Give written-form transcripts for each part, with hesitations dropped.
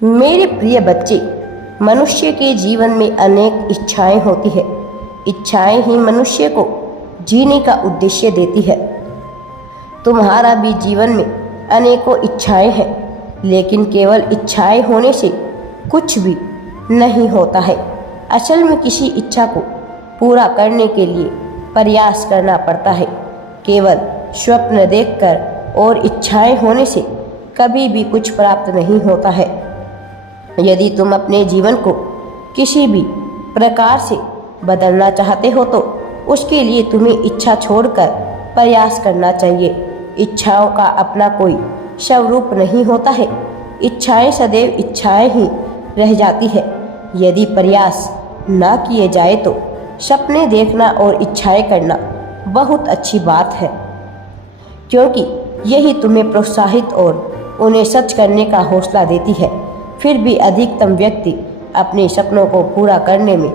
मेरे प्रिय बच्चे, मनुष्य के जीवन में अनेक इच्छाएं होती है। इच्छाएं ही मनुष्य को जीने का उद्देश्य देती है। तुम्हारा भी जीवन में अनेकों इच्छाएं हैं, लेकिन केवल इच्छाएं होने से कुछ भी नहीं होता है। असल में किसी इच्छा को पूरा करने के लिए प्रयास करना पड़ता है। केवल स्वप्न देखकर और इच्छाएं होने से कभी भी कुछ प्राप्त नहीं होता है। यदि तुम अपने जीवन को किसी भी प्रकार से बदलना चाहते हो तो उसके लिए तुम्हें इच्छा छोड़कर प्रयास करना चाहिए। इच्छाओं का अपना कोई स्वरूप नहीं होता है। इच्छाएं सदैव इच्छाएं ही रह जाती है। यदि प्रयास ना किए जाए तो सपने देखना और इच्छाएं करना बहुत अच्छी बात है, क्योंकि यही तुम्हें प्रोत्साहित और उन्हें सच करने का हौसला देती है। फिर भी अधिकतम व्यक्ति अपने सपनों को पूरा करने में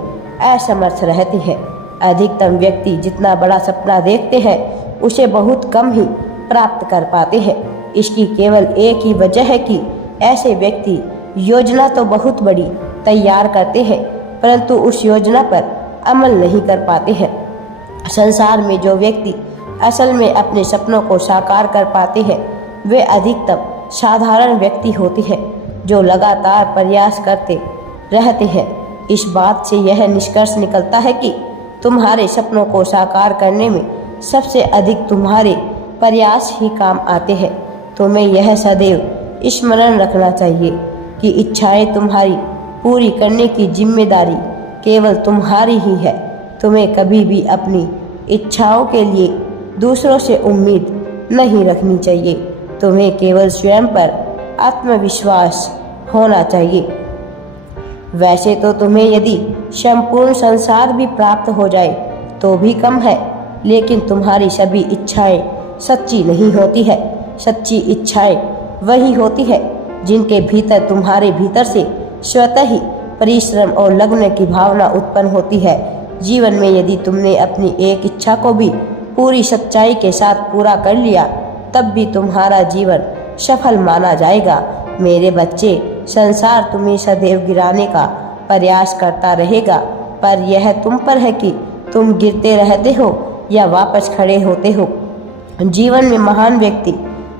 असमर्थ रहते हैं। अधिकतम व्यक्ति जितना बड़ा सपना देखते हैं उसे बहुत कम ही प्राप्त कर पाते हैं। इसकी केवल एक ही वजह है कि ऐसे व्यक्ति योजना तो बहुत बड़ी तैयार करते हैं, परंतु उस योजना पर अमल नहीं कर पाते हैं। संसार में जो व्यक्ति असल में अपने सपनों को साकार कर पाते हैं वे अधिकतम साधारण व्यक्ति होते हैं जो लगातार प्रयास करते रहते हैं। इस बात से यह निष्कर्ष निकलता है कि तुम्हारे सपनों को साकार करने में सबसे अधिक तुम्हारे प्रयास ही काम आते हैं। तुम्हें यह सदैव स्मरण रखना चाहिए कि इच्छाएं तुम्हारी पूरी करने की जिम्मेदारी केवल तुम्हारी ही है। तुम्हें कभी भी अपनी इच्छाओं के लिए दूसरों से उम्मीद नहीं रखनी चाहिए। तुम्हें केवल स्वयं पर आत्मविश्वास होना चाहिए। वैसे तो तुम्हें यदि संपूर्ण संसार भी प्राप्त हो जाए तो भी कम है, लेकिन तुम्हारी सभी इच्छाएं सच्ची नहीं होती है। सच्ची इच्छाएं वही होती है जिनके भीतर तुम्हारे भीतर से स्वतः ही परिश्रम और लगन की भावना उत्पन्न होती है। जीवन में यदि तुमने अपनी एक इच्छा को भी पूरी सच्चाई के साथ पूरा कर लिया तब भी तुम्हारा जीवन सफल माना जाएगा। मेरे बच्चे, संसार तुम्हें सदैव गिराने का प्रयास करता रहेगा, पर यह तुम पर है कि तुम गिरते रहते हो या वापस खड़े होते हो। जीवन में महान व्यक्ति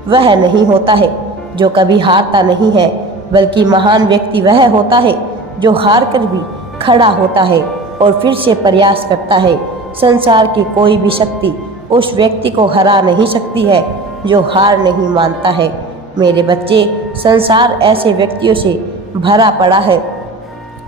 वह नहीं होता है जो कभी हारता नहीं है, बल्कि महान व्यक्ति वह होता है जो हार कर भी खड़ा होता है और फिर से प्रयास करता है। संसार की कोई भी शक्ति उस व्यक्ति को हरा नहीं सकती है जो हार नहीं मानता है। मेरे बच्चे, संसार ऐसे व्यक्तियों से भरा पड़ा है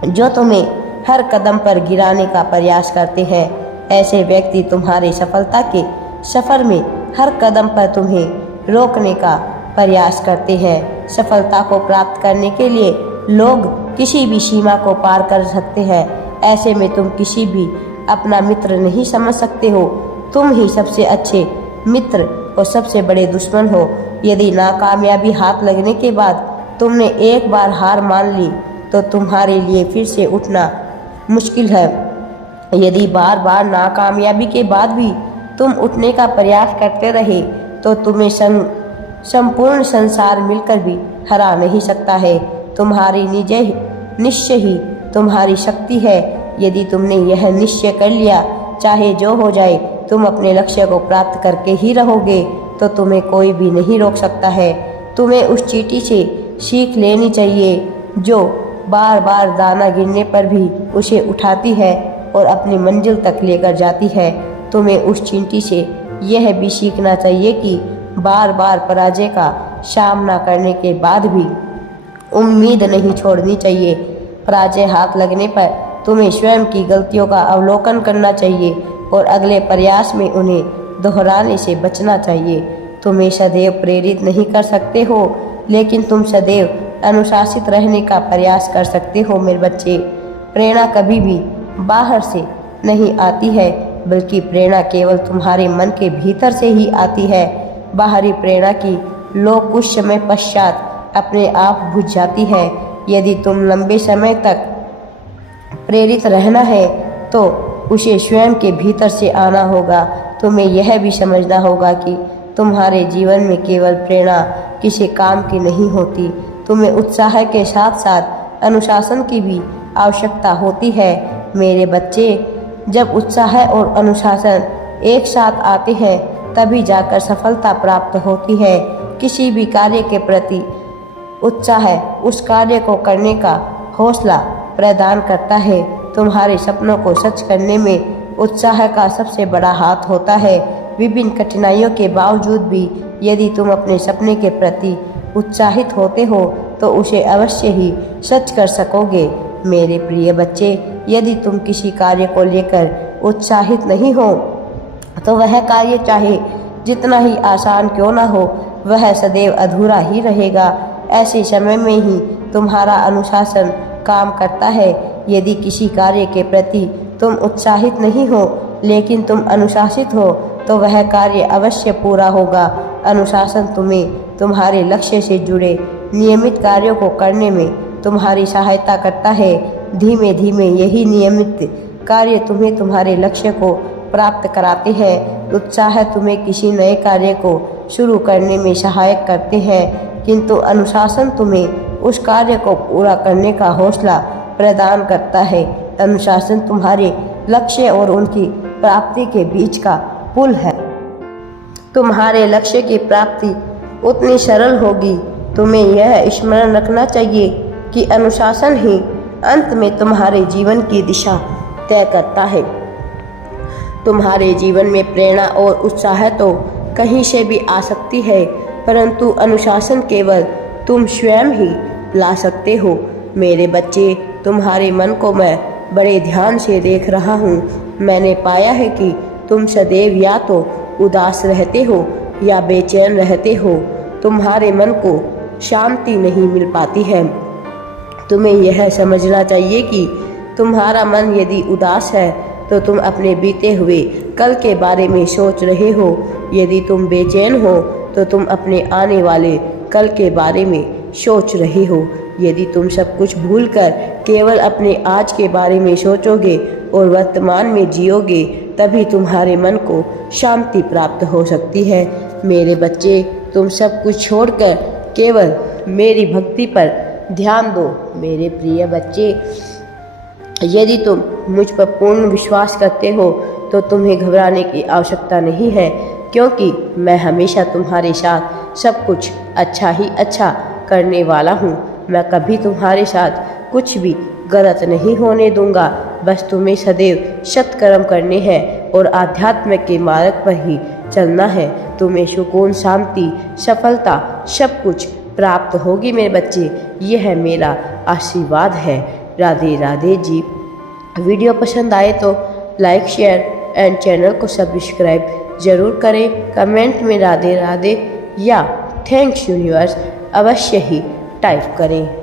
जो तुम्हें हर कदम पर गिराने का प्रयास करते हैं। ऐसे व्यक्ति तुम्हारे सफलता के सफर में हर कदम पर तुम्हें रोकने का प्रयास करते हैं। सफलता को प्राप्त करने के लिए लोग किसी भी सीमा को पार कर सकते हैं। ऐसे में तुम किसी भी अपना मित्र नहीं समझ सकते हो। तुम ही सबसे अच्छे मित्र और सबसे बड़े दुश्मन हो। यदि नाकामयाबी हाथ लगने के बाद तुमने एक बार हार मान ली तो तुम्हारे लिए फिर से उठना मुश्किल है। यदि बार बार नाकामयाबी के बाद भी तुम उठने का प्रयास करते रहे तो तुम्हें संपूर्ण संसार मिलकर भी हरा नहीं सकता है। तुम्हारी निश्चय ही तुम्हारी शक्ति है। यदि तुमने यह निश्चय कर लिया, चाहे जो हो जाए तुम अपने लक्ष्य को प्राप्त करके ही रहोगे, तो तुम्हें कोई भी नहीं रोक सकता है। तुम्हें उस चींटी से सीख लेनी चाहिए जो बार बार दाना गिरने पर भी उसे उठाती है और अपनी मंजिल तक लेकर जाती है। तुम्हें उस चींटी से यह भी सीखना चाहिए कि बार बार पराजय का सामना करने के बाद भी उम्मीद नहीं छोड़नी चाहिए। पराजय हाथ लगने पर तुम्हें स्वयं की गलतियों का अवलोकन करना चाहिए और अगले प्रयास में उन्हें दोहराने से बचना चाहिए। तुम्हें सदैव प्रेरित नहीं कर सकते हो, लेकिन तुम सदैव अनुशासित रहने का प्रयास कर सकते हो। मेरे बच्चे, प्रेरणा कभी भी बाहर से नहीं आती है, बल्कि प्रेरणा केवल तुम्हारे मन के भीतर से ही आती है। बाहरी प्रेरणा की लो कुछ समय पश्चात अपने आप बुझ जाती है। यदि तुम लंबे समय तक प्रेरित रहना है तो उसे स्वयं के भीतर से आना होगा। तुम्हें यह भी समझना होगा कि तुम्हारे जीवन में केवल प्रेरणा किसी काम की नहीं होती, तुम्हें उत्साह के साथ साथ अनुशासन की भी आवश्यकता होती है। मेरे बच्चे, जब उत्साह और अनुशासन एक साथ आते हैं तभी जाकर सफलता प्राप्त होती है। किसी भी कार्य के प्रति उत्साह उस कार्य को करने का हौसला प्रदान करता है। तुम्हारे सपनों को सच करने में उत्साह का सबसे बड़ा हाथ होता है। विभिन्न कठिनाइयों के बावजूद भी यदि तुम अपने सपने के प्रति उत्साहित होते हो तो उसे अवश्य ही सच कर सकोगे। मेरे प्रिय बच्चे, यदि तुम किसी कार्य को लेकर उत्साहित नहीं हो तो वह कार्य चाहे जितना ही आसान क्यों ना हो, वह सदैव अधूरा ही रहेगा। ऐसे समय में ही तुम्हारा अनुशासन काम करता है। यदि किसी कार्य के प्रति तुम उत्साहित नहीं हो लेकिन तुम अनुशासित हो तो वह कार्य अवश्य पूरा होगा। अनुशासन तुम्हें तुम्हारे लक्ष्य से जुड़े नियमित कार्यों को करने में तुम्हारी सहायता करता है। धीमे धीमे यही नियमित कार्य तुम्हें तुम्हारे लक्ष्य को प्राप्त कराते हैं। उत्साह तुम्हें किसी नए कार्य को शुरू करने में सहायक करते हैं, किंतु अनुशासन तुम्हें उस कार्य को पूरा करने का हौसला प्रदान करता है। अनुशासन तुम्हारे लक्ष्य और उनकी प्राप्ति के बीच का पुल है। तुम्हारे लक्ष्य की प्राप्ति उतनी सरल होगी। तुम्हें यह स्मरण रखना चाहिए कि अनुशासन ही अंत में तुम्हारे जीवन की दिशा तय करता है। तुम्हारे जीवन में प्रेरणा और उत्साह तो कहीं से भी आ सकती है, परंतु अनुशासन केवल तुम स्वयं ही ला सकते हो। मेरे बच्चे, तुम्हारे मन को मैं बड़े ध्यान से देख रहा हूँ। मैंने पाया है कि तुम सदैव या तो उदास रहते हो या बेचैन रहते हो। तुम्हारे मन को शांति नहीं मिल पाती है। तुम्हें यह समझना चाहिए कि तुम्हारा मन यदि उदास है तो तुम अपने बीते हुए कल के बारे में सोच रहे हो। यदि तुम बेचैन हो तो तुम अपने आने वाले कल के बारे में सोच रहे हो। यदि तुम सब कुछ भूलकर केवल अपने आज के बारे में सोचोगे और वर्तमान में जियोगे, तभी तुम्हारे मन को शांति प्राप्त हो सकती है। मेरे बच्चे, तुम सब कुछ छोड़कर केवल मेरी भक्ति पर ध्यान दो। मेरे प्रिय बच्चे, यदि तुम मुझ पर पूर्ण विश्वास करते हो तो तुम्हें घबराने की आवश्यकता नहीं है, क्योंकि मैं हमेशा तुम्हारे साथ सब कुछ अच्छा ही अच्छा करने वाला हूँ। मैं कभी तुम्हारे साथ कुछ भी गलत नहीं होने दूंगा। बस तुम्हें सदैव सत्कर्म करने हैं और आध्यात्म के मार्ग पर ही चलना है। तुम्हें सुकून, शांति, सफलता सब कुछ प्राप्त होगी मेरे बच्चे। यह मेरा आशीर्वाद है। राधे राधे जी। वीडियो पसंद आए तो लाइक, शेयर एंड चैनल को सब्सक्राइब जरूर करें। कमेंट में राधे राधे या थैंक्स यूनिवर्स अवश्य ही टाइप करें।